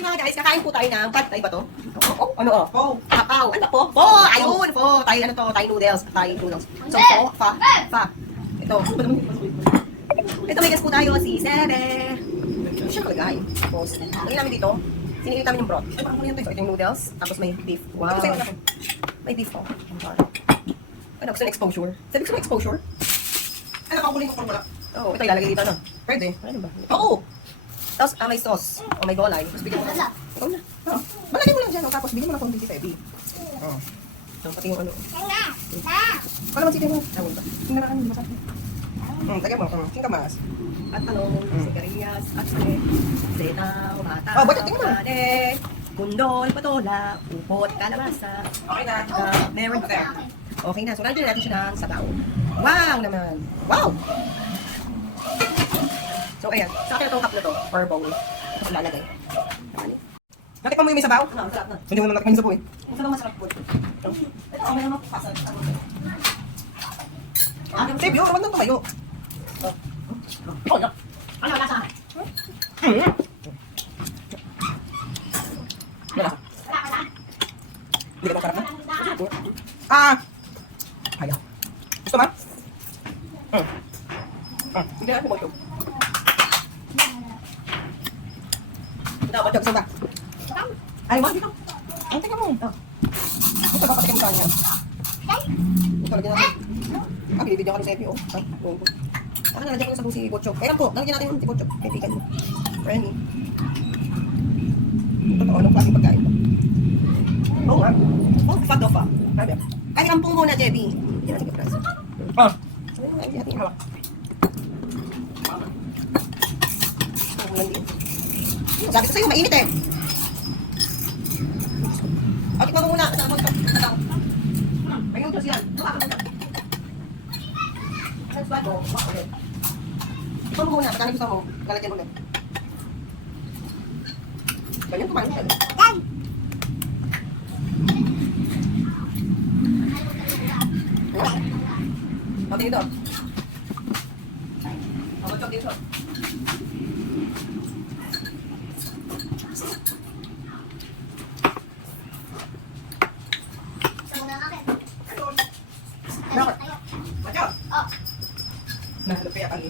Mga guys, kakain po tayo ng pad thai ba to? Ano oh? Po. Kapaw. Ano po? Po. Ayun, po. Thai ano to? Thai noodles. Thai noodles. So, po. Fa. Ito. Ito may guest po tayo. Si Sere. Hindi siya kalagay. Tapos, lagyan namin dito. Sinigit namin yung broth. Ito parang ito. Ito yung noodles. Tapos may beef. Wow. May beef po. Ano, gusto ng exposure? Sabi gusto ng exposure? Ano, kakulin ko formula. Oo, ito ilalagay dito, no? Pwede. Ano ba? Oo! Tapos, may sauce. O may golay. Tapos, bigyan mo na. Ikaw na. Oo. Malagay mo lang dyan, no? Tapos, bigyan mo na kung hindi Feby. Oo. So, pati yung ano. Ano naman sige mo? Tawag ba? Tingnan na kami, masarap. Tagay mo. Singkamas. At ano, sigarias, at seta, umata, bakit tingnan mo? Kundol, patola, upot, kalabasa. Okay na. Meron pa. Okay na. So, lagyan natin siya ng sabaw. Wow naman. Wow! So, ayan. Sa akin itong cup na to, or bowl. Ito lalagay. Natikman mo yung may sabaw? Oo, masarap na. Hindi mo naman natikman yung sabaw eh. Yung sabaw masarap po. Ito, may naman pasal. Save yun, naman nang tumayo. Ano, nasa akin? Wala. Hindi ka masarap na? Ayaw. Gusto ba? Hindi na pumayo. Dapat yung ba? Ay, wag dito. Ang tingnan mo. Ito ba patikin mo sa kanya? Ito lagyan natin. Binibidyo ka ng sepi, oh. Saka nalagyan ko na sa busi Botchok. Kaya lang po, nalagyan natin yung si Botchok. Kaibigan mo. Friendly. Totoo, anong klaseng pagkain ba? Oo nga. Oh, fat off ah. Kaya kampong muna, Jebby. Hindi natin ka-press. Hindi natin hawak. Sabi ko sa'yo, mainit eh. O, tikman mo muna. Kasama mo ito. May utos yan. Saan ba ito? Tikman mo muna. Pagkano gusto mo, lalagyan ulit. Ganyan, kumain mo siya. O, dito. O, bachok dito. Dapat. Bachok. Nahalap kaya kami.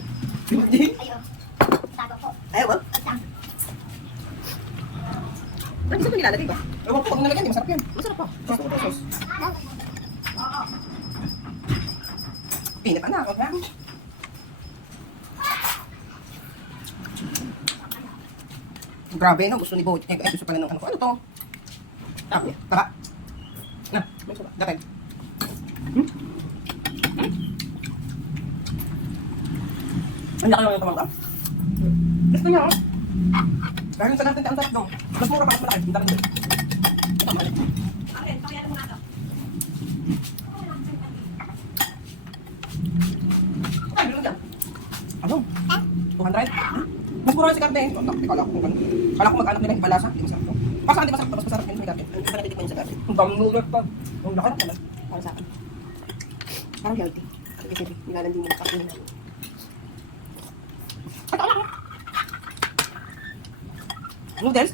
Ayaw ba? Lagi sa nilalagay ba? Ewan po, pag nalagyan, di masarap yan. Masarap pa. Sauce. Pinit na ako, ha? Grabe, no? Gusto ni Bo. Ay, gusto pala ng ano ko. Ano to? Tapos, tara. Na, may suba. Dapat. Ang laki lang yung tumangka. Gusto niya, oh. Dahil sa natin, ang sarap doon. Mas mura pa at malaki. Ang sarap doon. Ito, mali. Okay, pakiyatan mo na ito. Ay, bilog yan. Ano? 200? Mas mura si Karte. Kala ko mag-anak nila yung balasa. Hindi masarap to. Pasang hindi masarap to. Mas masarap yun sa Karte. Hindi pa natitikman yun sa Karte. Ang bamulat pa. Ang laki naman. Para sa akin. Parang healthy. Kasi nilalandi mo sa akin. Noodles?